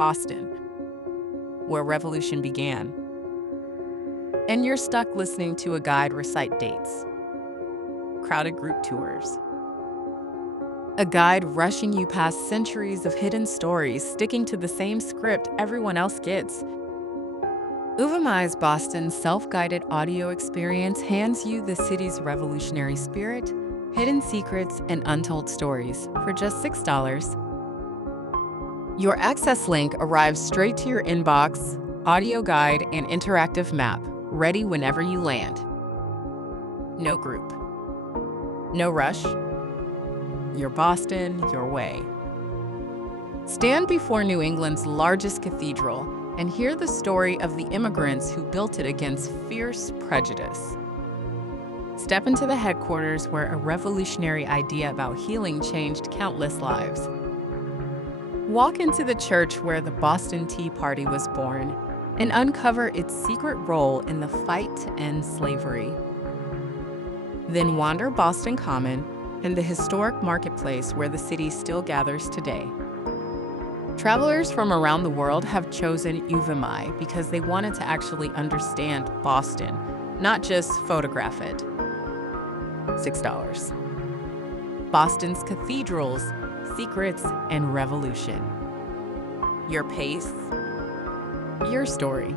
Boston, where revolution began. And you're stuck listening to a guide recite dates, crowded group tours, a guide rushing you past centuries of hidden stories, sticking to the same script everyone else gets. Uvamai's Boston self-guided audio experience hands you the city's revolutionary spirit, hidden secrets, and untold stories for just $6. Your access link arrives straight to your inbox, audio guide, and interactive map, ready whenever you land. No group. No rush. Your Boston, your way. Stand before New England's largest cathedral and hear the story of the immigrants who built it against fierce prejudice. Step into the headquarters where a revolutionary idea about healing changed countless lives. Walk into the church where the Boston Tea Party was born and uncover its secret role in the fight to end slavery. Then wander Boston Common and the historic marketplace where the city still gathers today. Travelers from around the world have chosen Uvamai because they wanted to actually understand Boston, not just photograph it. $6. Boston's cathedrals, secrets, and revolution. Your pace, your story.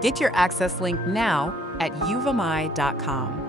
Get your access link now at uvamai.com.